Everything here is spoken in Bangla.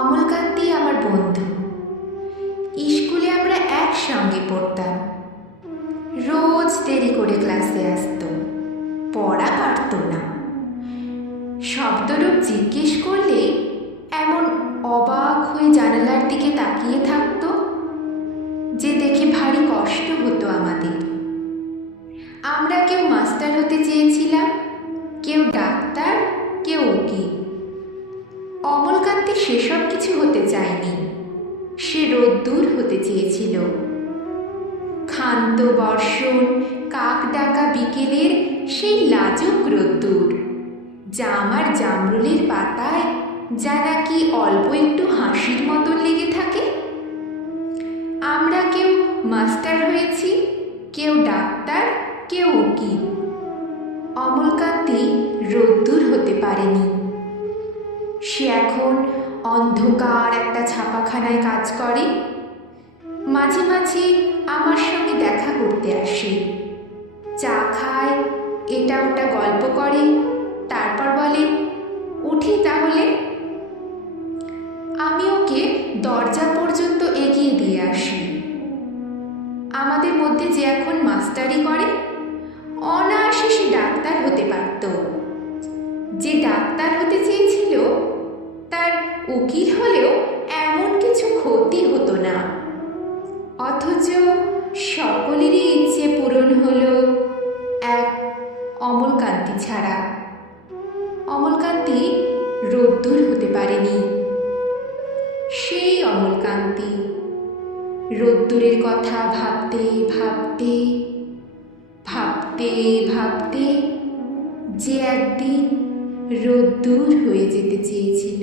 অমলকান্তি আমার বন্ধু। স্কুলে আমরা একসঙ্গে পড়তাম। রোজ দেরি করে ক্লাসে আসতো, পড়া পারত না। শব্দরূপ জিজ্ঞেস করলে এমন অবাক হয়ে জানালার দিকে তাকিয়ে থাকতো যে দেখে ভারী কষ্ট হতো আমাদের। আমরা কেউ মাস্টার হতে চেয়েছিলাম, কেউ ডাক্তার, কেউ উকিল। অমলকান্তি সেসব কিছু হতে চায়নি। সে রোদ্দুর হতে চেয়েছিল। ক্ষান্ত বর্ষণ, কাক ডাকা বিকেলের সেই লাজুক রোদ্দুর, জাম আর জামরুলের পাতায় যা নাকি অল্প একটু হাসির মতন লেগে থাকে। আমরা কেউ মাস্টার হয়েছি, কেউ ডাক্তার, কেউ উকিল। অমলকান্তি রোদ্দুর হতে পারেনি। সে এখন অন্ধকার একটা ছাপাখানায় কাজ করে। মাঝে মাঝে আমার সঙ্গে দেখা করতে আসে, চা খায়, এটা ওটা গল্প করে, তারপর বলে, উঠি তাহলে। আমি ওকে দরজা পর্যন্ত এগিয়ে দিয়ে আসি। আমাদের মধ্যে যে এখন মাস্টারি করে, অনায়াসে সে ডাক্তার হতে পারত। যে ডাক্তার হতে চেয়েছিল তার উকিল হলেও এমন কিছু ক্ষতি হতো না। অথচ সকলেরই ইচ্ছে পূরণ হলো, এক অমলকান্তি ছাড়া। অমলকান্তি রোদ্দুর হতে পারেনি। সেই অমলকান্তি রোদ্দুরের কথা ভাবতে ভাবতে ভাবতে ভাবতে যে একদিন রোদ্দুর হয়ে যেতে চেয়েছিল।